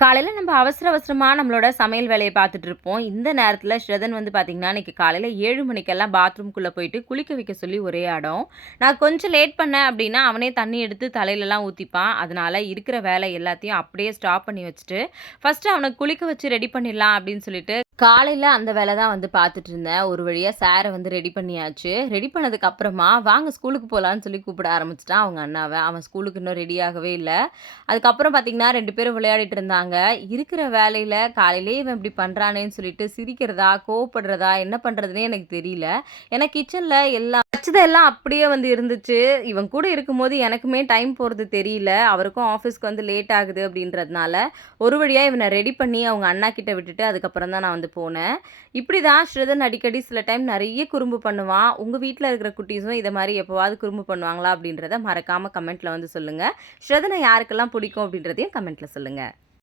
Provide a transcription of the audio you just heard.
காலையில நம்ம அவசரமா நம்மளோட சமையல் வேலைய பார்த்துட்டு இருப்போம். இந்த நேரத்தில ஸ்ரதன் வந்து பார்த்தீங்கன்னா, இன்னைக்கு காலையில 7 மணிக்கெல்லாம் பாத்ரூம்குள்ள போயிட்டு குளிக்க வைக்க சொல்லி ஒரே அடம். நான் கொஞ்சம் லேட் பண்ணேன் அப்டின்னா, அவனே தண்ணி எடுத்து தலையிலலாம் ஊத்திப்பான். அதனால இருக்கிற வேலை எல்லாத்தையும் அப்படியே ஸ்டாப் பண்ணி வச்சுட்டு, ஃபர்ஸ்ட்டு அவன குளிக்க வச்சு ரெடி பண்ணிடலாம் அப்படின்னு சொல்லிட்டு, காலையில அந்த வேல தான் வந்து பார்த்துட்டு இருந்தேன். ஒரு வழியா சார வந்து ரெடி பண்ணியாச்சு. ரெடி பண்ணதுக்கு அப்புறமா, "வாங்க ஸ்கூலுக்கு போலான்னு" சொல்லி கூப்பிட ஆரம்பிச்சுட்டான் அவங்க அண்ணாவ. அவன் ஸ்கூலுக்கு இன்னும் ரெடி ஆகவே இல்ல. அதுக்கப்புறம் பார்த்தீங்கன்னா, 2 பேரும் விளையாடிட்டு இருந்தாங்க. இருக்கிற வேலையில காலையிலேயே இவன் இப்படி பண்றானேன்னு சொல்லிட்டு சிரிக்கிறதா, கோவப்படுறதா, என்ன பண்றதுன்னே எனக்கு தெரியல. ஏன்னா கிச்சன்ல எல்லாம் வச்சதெல்லாம் அப்படியே வந்து இருந்துச்சு. இவன் கூட இருக்கும்போது எனக்குமே டைம் போறது தெரியல. அவருக்கும் ஆஃபீஸ்க்கு வந்து லேட் ஆகுது அப்படின்றதுனால, ஒரு வழியா இவன ரெடி பண்ணி அவங்க அண்ணா கிட்ட விட்டுட்டு அதுக்கப்புறம் தான் நான் வந்து போனேன். இப்படிதான் ஸ்ருதன் அடிக்கடி சில டைம் நெறைய குறும்பு பண்ணுவான். உங்க வீட்ல இருக்கிற குட்டீஸும் இத மாரி எப்பவாவது குறும்பு பண்ணுவாங்களா? அப்படின்றத மறக்காம கமெண்ட்ல வந்து சொல்லுங்க. ஸ்ரதன யாருக்கெல்லாம் பிடிக்கும் அப்படின்றதையும் கமெண்ட்ல சொல்லுங்க.